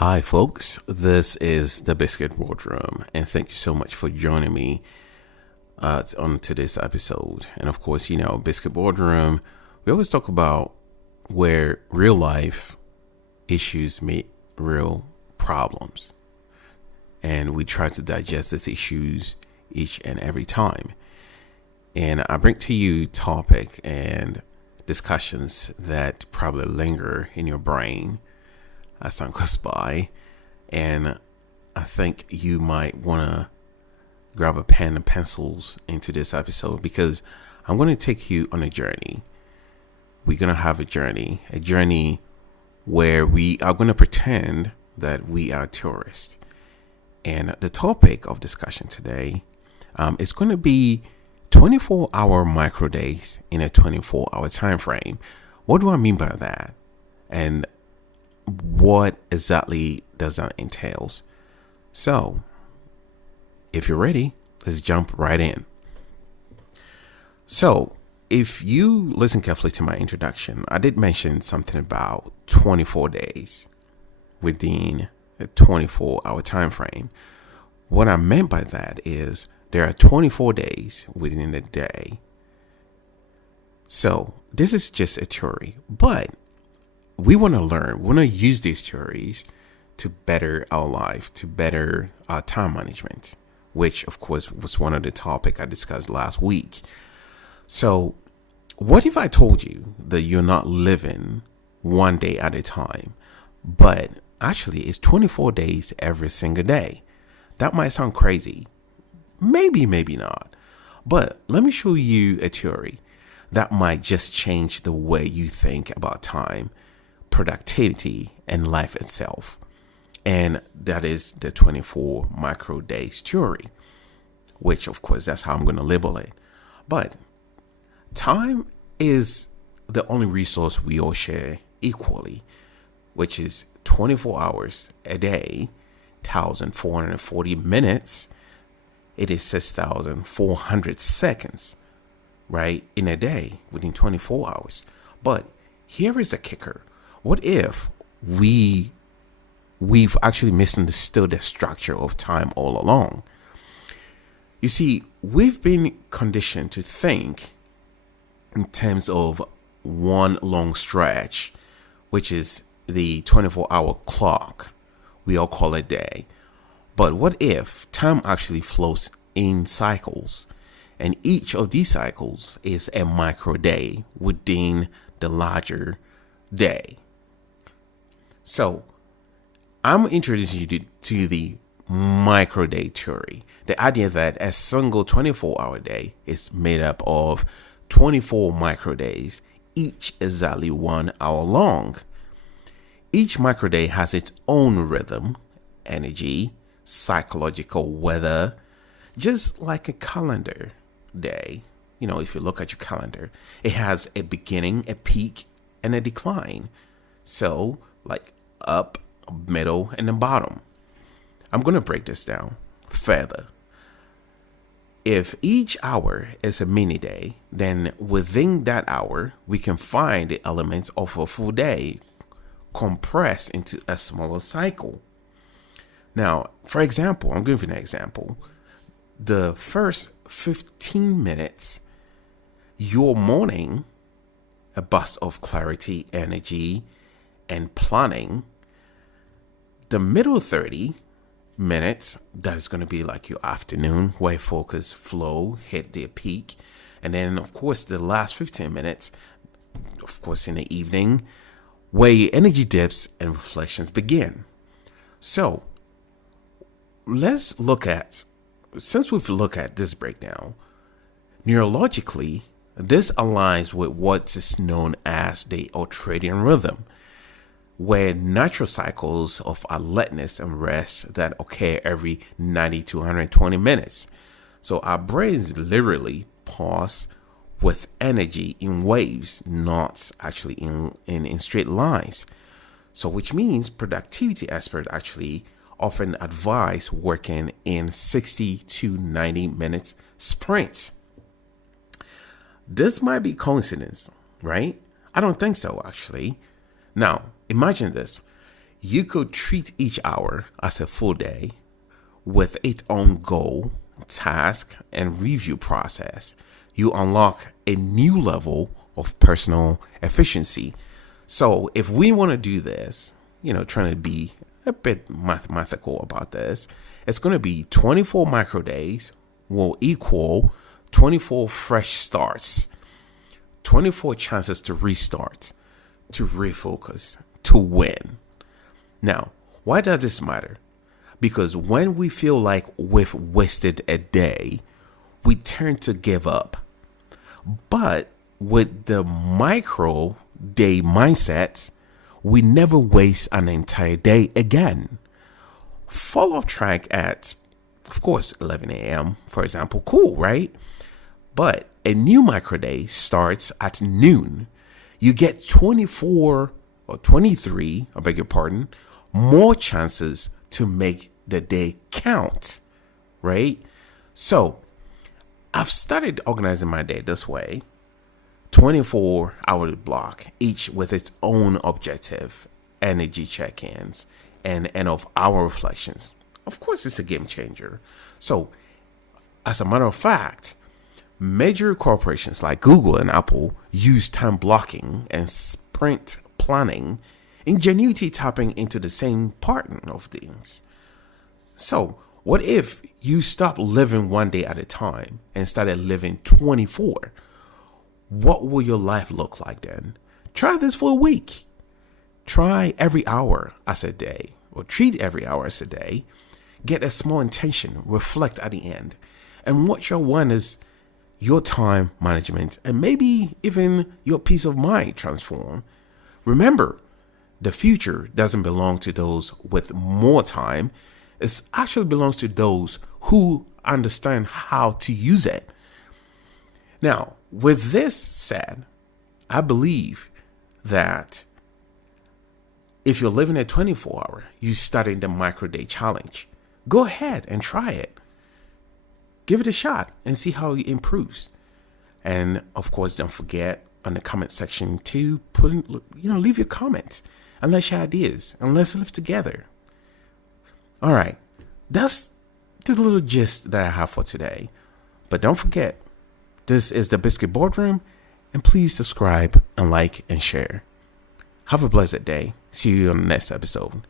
Hi, folks. This is the Biscuit Boardroom, and thank you so much for joining me on today's episode. And of course, Biscuit Boardroom, we always talk about where real life issues meet real problems, and we try to digest these issues each and every time. And I bring to you topic and discussions that probably linger in your brain as time goes by, and I think you might want to grab a pen and pencils into this episode because I'm going to take you on a journey. We're going to have a journey where we are going to pretend that we are tourists. And the topic of discussion today is going to be 24-hour micro days in a 24-hour time frame. What do I mean by that? And what exactly does that entails? So, if you're ready, let's jump right in. So, if you listen carefully to my introduction, I did mention something about 24 days within a 24-hour time frame. What I meant by that is there are 24 days within a day. So, this is just a theory, but we want to learn, we want to use these theories to better our life, to better our time management, which of course was one of the topics I discussed last week. So what if I told you that you're not living one day at a time, but actually it's 24 days every single day? That might sound crazy. Maybe not. But let me show you a theory that might just change the way you think about time, productivity, and life itself. And that is the 24 micro days theory, which of course that's how I'm going to label it. But time is the only resource we all share equally, which is 24 hours a day, 1,440 minutes. It is 6,400 seconds, right, in a day within 24 hours. But here is the kicker. What if we've actually misunderstood the structure of time all along? You see, we've been conditioned to think in terms of one long stretch, which is the 24-hour clock. We all call it day. But what if time actually flows in cycles, and each of these cycles is a micro day within the larger day? So, I'm introducing you to the micro day theory. The idea that a single 24-hour day is made up of 24 micro days, each exactly 1 hour long. Each micro day has its own rhythm, energy, psychological weather, just like a calendar day. If you look at your calendar, it has a beginning, a peak, and a decline. So, like up, middle, and the bottom. I'm going to break this down further. If each hour is a mini day, then within that hour, we can find the elements of a full day compressed into a smaller cycle. Now, for example, I'm giving you an example. The first 15 minutes, your morning, a burst of clarity, energy, and planning. The middle 30 minutes, that's going to be like your afternoon, where focus, flow, hit their peak. And then, of course, the last 15 minutes, of course, in the evening, where your energy dips and reflections begin. So, since we've looked at this breakdown, neurologically, this aligns with what is known as the ultradian rhythm, where natural cycles of alertness and rest that occur every 90 to 120 minutes. So our brains literally pause with energy in waves, not actually in straight lines. So which means productivity experts actually often advise working in 60 to 90 minutes sprints. This might be coincidence, right? I don't think so, actually. Now, imagine this. You could treat each hour as a full day with its own goal, task, and review process. You unlock a new level of personal efficiency. So if we want to do this, trying to be a bit mathematical about this, it's going to be 24 micro days will equal 24 fresh starts, 24 chances to restart, to refocus, to win. Now, why does this matter? Because when we feel like we've wasted a day, we tend to give up. But with the micro day mindset, we never waste an entire day again. Fall off track at, of course, 11 a.m., for example, cool, right? But a new micro day starts at noon. You get 24 or 23, I beg your pardon, more chances to make the day count, right? So I've started organizing my day this way. 24-hour block, each with its own objective, energy check-ins, and end of hour reflections. Of course, it's a game changer. So, as a matter of fact, major corporations like Google and Apple use time blocking and sprint planning, ingenuity tapping into the same pattern of things. So, what if you stop living one day at a time and started living 24? What will your life look like then? Try this for a week. Try every hour as a day, or treat every hour as a day. Get a small intention, reflect at the end. And what you'll want is your time management and maybe even your peace of mind transform. Remember, the future doesn't belong to those with more time. It actually belongs to those who understand how to use it. Now, with this said, I believe that if you're living a 24-hour, you're starting the micro day challenge. Go ahead and try it. Give it a shot and see how it improves. And of course, don't forget on the comment section to leave your comments and let's share ideas and let's live together. All right, that's the little gist that I have for today. But don't forget, this is the Biscuit Boardroom, and please subscribe and like and share. Have a blessed day. See you on the next episode.